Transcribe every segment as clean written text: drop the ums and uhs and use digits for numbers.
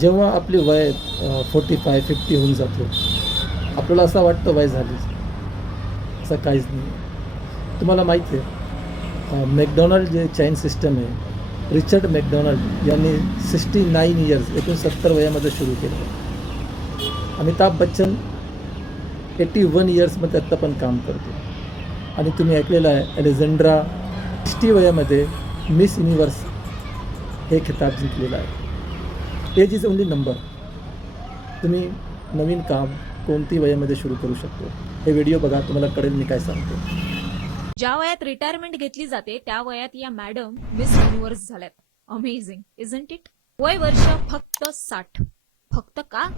जेव्हा आपली वय 45-50 होऊन जातो, आपल्याला असं वाटतं वय झाली. असं काहीच नाही. तुम्हाला माहिती आहे मॅकडॉनल्ड जे चेन सिस्टम आहे, रिचर्ड मॅकडॉनल्ड यांनी 69 इयर्स 69 वयामध्ये सुरू केलं. अमिताभ बच्चन 81 इयर्समध्ये आत्ता पण काम करतो. आणि तुम्ही ऐकलेलं आहे अलेक्झांड्रा 60 वयामध्ये मिस युनिव्हर्स हे खिताब जिंकलेला आहे. Age is only number. तुम्ही नवीन काम कोणती वयामध्ये सुरू करू शकतो. हे व्हिडिओ बघा, तुम्हाला कळेल मी काय सांगतो. ज्या वयात रिटायरमेंट घेतली जाते त्या वयात या मॅडम मिस युनिव्हर्स झाल्यात. Amazing isn't it. वय वर्ष फक्त 60. फक्त का?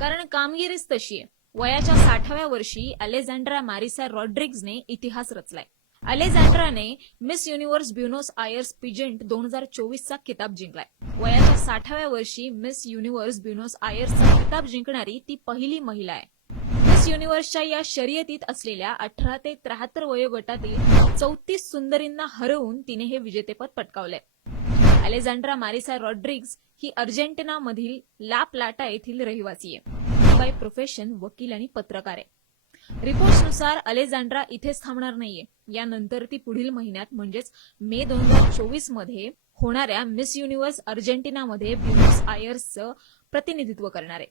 कारण कामगिरीच तशी आहे. वयाच्या 60व्या वर्षी अलेक्झांड्रा मारिसा रॉड्रिग्जने इतिहास रचलाय. अलेक्झांड्राने मिस युनिव्हर्स ब्युनोस आयर्स पिजंट 2024चा किताब जिंकलाय. वयाच्या 60व्या वर्षी मिस युनिव्हर्स ब्युनोस आयर्सचा किताब जिंकणारी ती पहिली महिला आहे. मिस युनिव्हर्सच्या या शर्यतीत असलेल्या 18 ते 73 वयोगटातील 34 सुंदरींना हरवून तिने हे विजेतेपद पटकावलंय. अलेक्झांड्रा मारिसा रॉड्रिग्ज ही अर्जेंटिनामधील ला प्लाटा येथील रहिवासी आहे. बाय प्रोफेशन वकील आणि पत्रकार आहे. रिपोर्ट्सनुसार अलेक्झांड्रा इथेच थांबणार नाहीये. यानंतर ती पुढील महिन्यात म्हणजेच मे 2024 मध्ये होणाऱ्या मिस युनिव्हर्स अर्जेंटिनामध्ये ब्युनोस आयर्सचं प्रतिनिधित्व करणार आहे.